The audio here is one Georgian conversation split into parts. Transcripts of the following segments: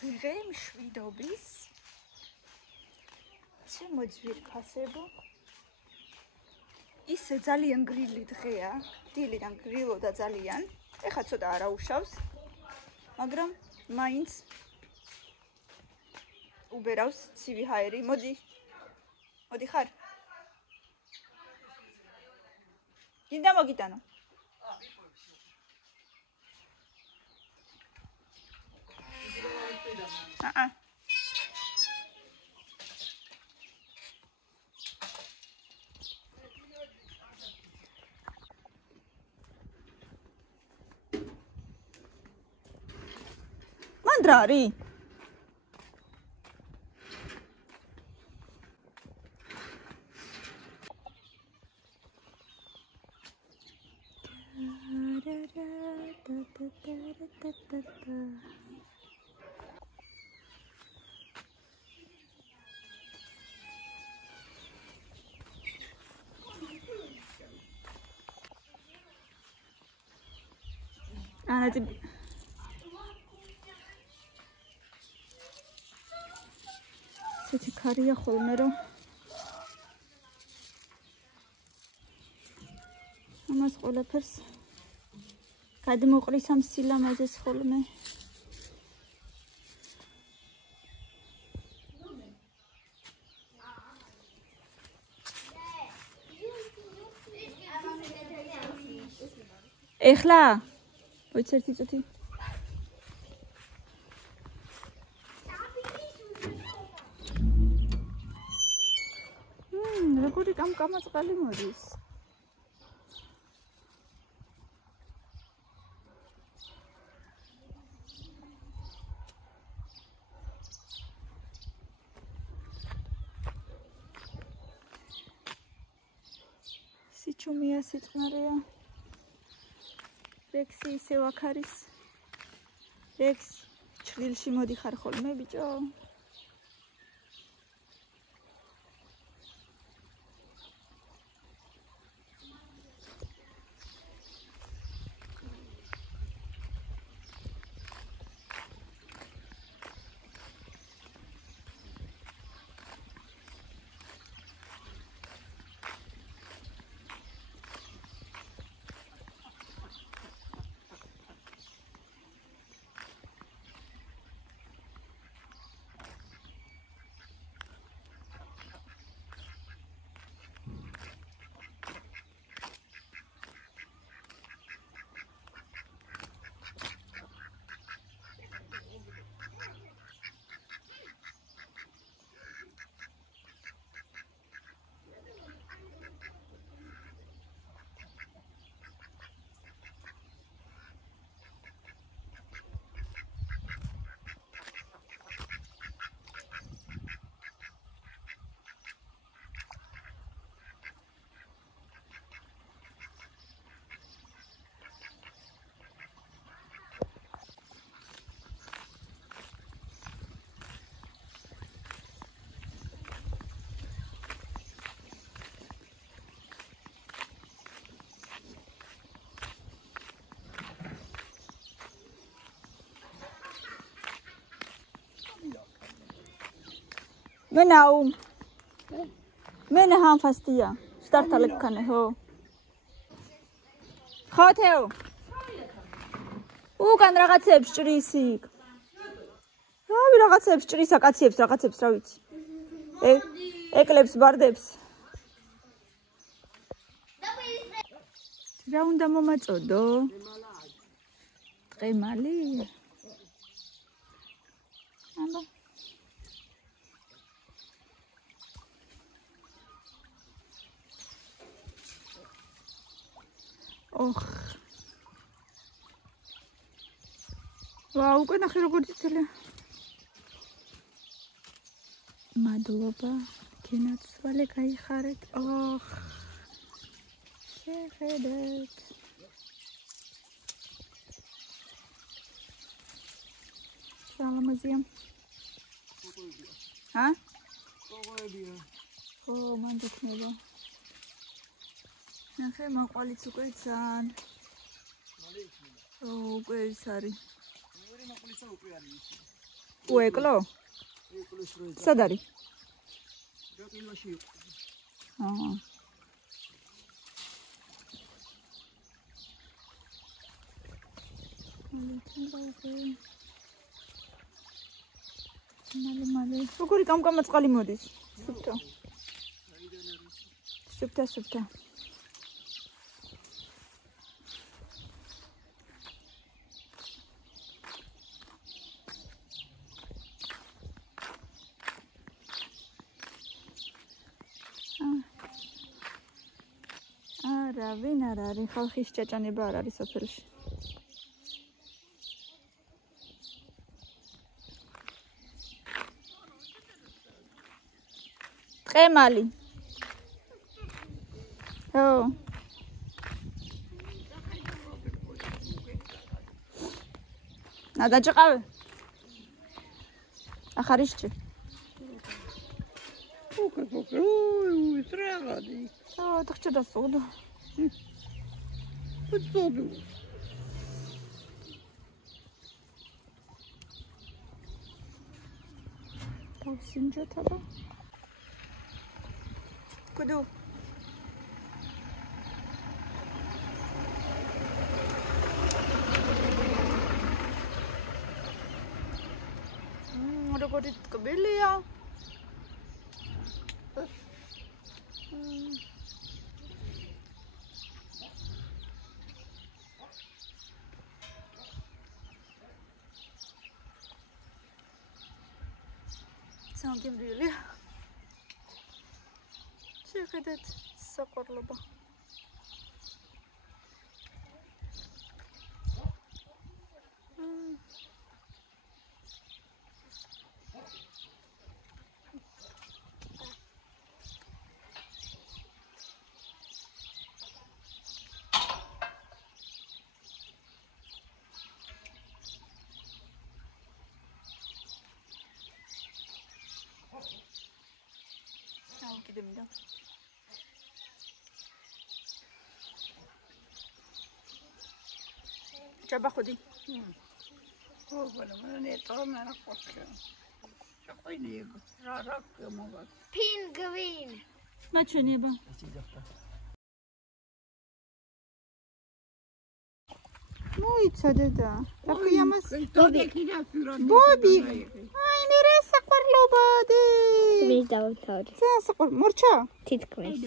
დღე მშვიდობის შემოძვირფასებო ისე ძალიან გრილი დღეა დილიდან გრილოდა ძალიან ეხლა ცოტა არაუშავს მაგრამ მაინც უბერავს ცივი ჰაერი მოდი ხარ გინდა მოგიტანო მანდრარი ანათი ცეთი ქარია ხოლმე რომ ამას ყველაფერს გადმოყრის ამ სილამაზეს ხოლმე ეხლა ვიცი წუთი როგორი კამკამაწყალი მოდის სიჩუმეა სიწყნარეა რექსი ისევ აქ არის რექს ჩრდილში მოდიხარ ხოლმე ბიჭო მე ნაამ ფასტია სტარტალებ კანე ხო ხათეო უკან რაღაცებს ჭრის იქ რავი რაღაცებს ჭრის აკაციებს რაღაცებს რა ვიცი ეკლებს ბარდებს რა უნდა მომაწოდო ტყემალი აბა ოხ ვაუ უკვე ნახე როგორ იცელია მადლობა გენაცვალე გაიხარეთ ოხ შეხედეთ სალამაზია ჰა? ო მან დიქნება ნახე მაყვალიც უკვე ძალიან უკვე ის არის. უეკლო? სად არის? აა. მალე. როგორი კამკამა წყალი მოდის? სუფთა. სუფთა. ვინ არ არის ხალხის ჭაჭანება არ არის სოფელში ტყემალი ო ნადაჭყავე ახარიშჩი ой срагады ო თხჭდა სულ Подсоду. Так, синжатаба. Куда? Როგორი ტკბილია? Სამგემრიელი. შეხედეთ საყვარლობა. კიდემდა. ჩაბახოდი. ო, ბოლომანე თორმანა ხოხე. შოყინიეგ, რა მოგა. Penguin. მაჩვენიება. მოიცა დედა. აკი ამას ბობი. აი მე რა საყვარლობა დე. Please don't touch. საყვარ მორჩა? თითქმის.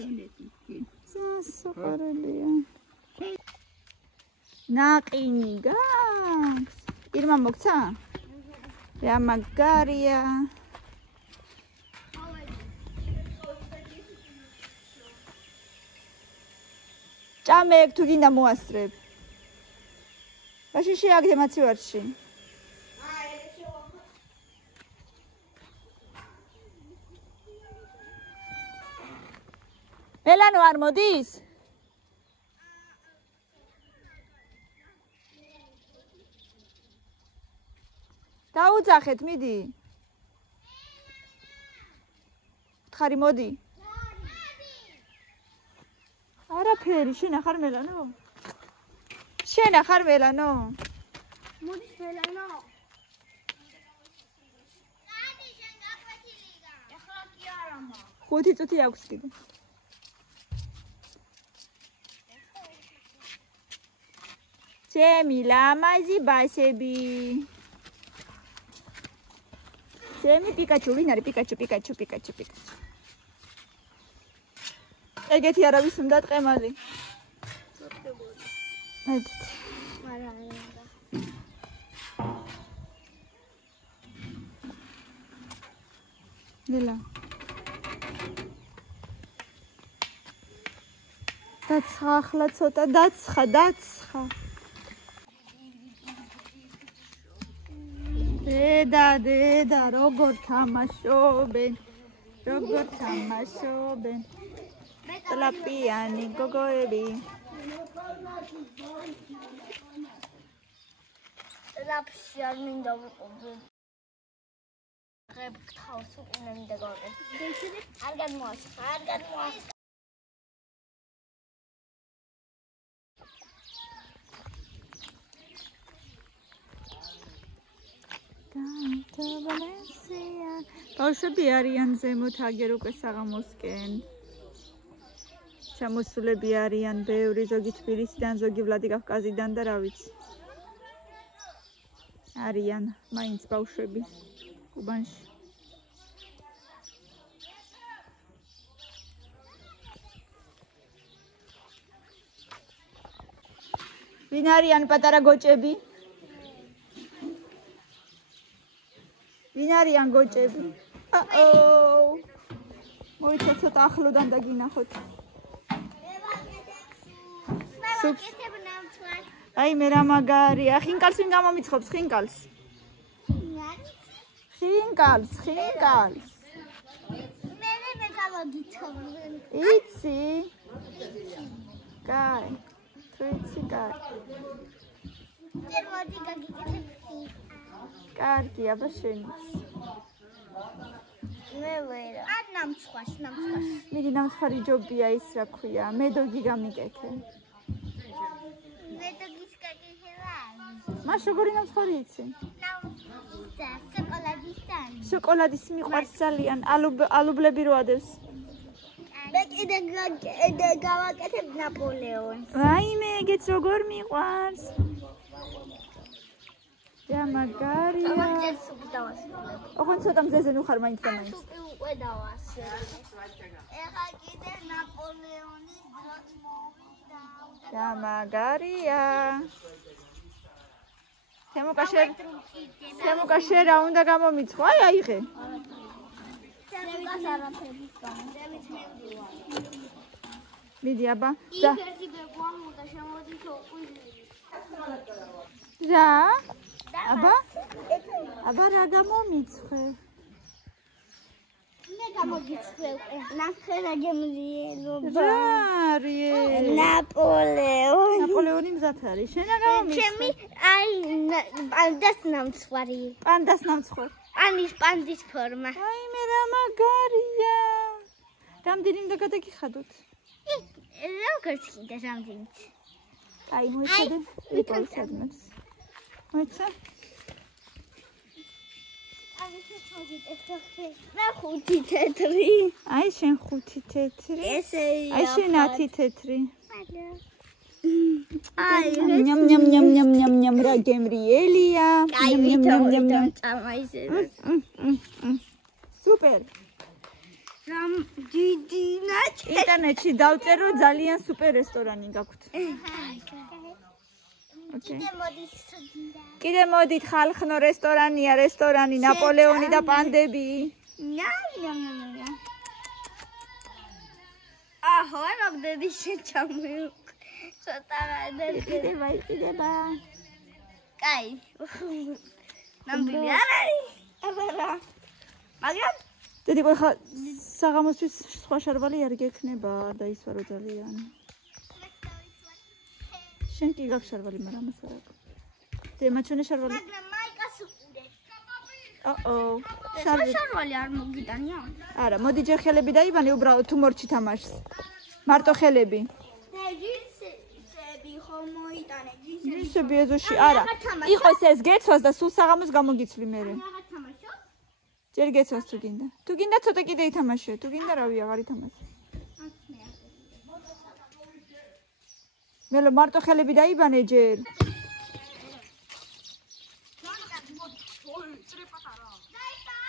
საყვარელია. ნაყინი გაქვს. ირმა მოგცა? რა მაგარია. ჭამეებ თუ გინდა მოასწრებ. მაშინ შეაგდე მაცივარში. მელანო არ მოდის? დაუძახეთ, მიდი. ხარი მოდი. არაფერი, შენ ახარ მელანო? შენ ახარ მელანო? მოდის მელანო. დადი შენ გაყვეთილიგა. ეხლა კი არა მა. 5 წუთი აქვს კიდე. ჩემი ლამაზი ბასები. ჩემი პიკაჩუ, ვინ არის პიკაჩუ. ეგეთი არავის უნდა ტყემალი. მედით. არა. lela. დაცხა ახლა ცოტა დაცხა. დედა როგორ თამაშობენ. ტლაპიანი გოგოები. ლაფში არ მინდა ვიყო. გხავს უნდა მინდა გავყე. არ გადმოასხა. ბავშვები არიან ზემოთ აგერ უკვე საღამოსკენ. ჩამოსულები არიან ბევრი, ზოგი თბილისიდან, ზოგი ვლადიკავკაზიდან და რა ვიცი. არიან მაინც ბავშვები კუბანში. ვინ არიან პატარა გოჭები? ვინ არიან გოჭები? მოიცა ცოტა ახლოდან და გინახოთ. აი მე რა მაგარია. ხინკალს ვინ გამომიცხობს ხინკალს? ხინკალს. მე გამოგიცხობ. იცი? კაი. თვიცი კაი. ჯერ მოდი გაგიკეთებ. კარგი, აბა შენის. მე ვერა. ან ნამცხვარს. მიდი ნამცხვარი ჯობია ის რა ქვია. მე დოგი გამიკეთე. მე დოგის გაგიკეთება. მას როგორი ნამცხვარი იცი? შოკოლადისთან. შოკოლადის მიყვარს ძალიან. ალუბლები რო ადევს. მე კიდე გავაკეთებ ნაპოლეონს. რაიმე, ეგეც როგორ მიყვარს? რა მაგარია. ოღონ ცოტა მზეზე ნუხარ მაინც და მაინც. უკვე დავასრულე. ეხა კიდე ნაპოლეონის დროს მოვიდა. რა მაგარია. თემუკა შენ რა უნდა გამომიცხო? აი აიღე. მიდი აბა. რა? აბა რა გამომიცხე? მე გამოგიცხე. ნახე რა გემრიელობა. რა არის? ნაპოლეონი მზად არის. შენ რა გამომიცხე? ჩემი აი პანდას ნამცხვარი. პანდას ნამცხვარი. პანდის ფორმა. აი მე რა მაგარია. რამდენი უნდა გადაგიხადოთ? როგორც კიდე რამდენი. აი მოიცადე იპოვ სადმებს. მოიცა? მე 5 თეთრი. აი შენ 5 თეთრი. ესეა. აი შენ 10 თეთრი. აი ნям რა გემრიელია. ვითომ წამაისე. სუპერ. რამ დიდი ნაჭი. ინტერნეტში დავწერო ძალიან სუპერ რესტორანი გაქვთ. კიდე მოდით ხალხნო რესტორანია, რესტორანი ნაპოლეონი და პანდები. აჰო, რამდენი შეჭამე. ცოტა კიდება. კაი. ნამდვილი არ არის. აბა. მაგრამ დედი ყო ხა საღამოსთვის სხვა შარვალი არ გექნება და ისვარო ძალიან. შენ კი გაქვს შარვალი, მაგრამ ამას არ აქვს. დემაჩონე შარვალი. მაგრამ მაიკას უყურე. შარვალი არ მოგიტანია? არა, მოდი ჯერ ხელები დაიბანე უბრალოდ თუ მორჩი თამაშს. მარტო ხელები. ჯინსები ხომ მოიტანე, ჯინსები ეზოში არა. იყოს ეს გეცვას და სულ საღამოს გამოგიცვლი მერე. აღარ თამაშო? ჯერ გეცვას თუ გინდა. თუ გინდა ცოტა კიდე ითამაშე, თუ გინდა რავი აღარ ითამაშე. მელო მარტო ხელები დაიბანე ჯერ. დაიბანე.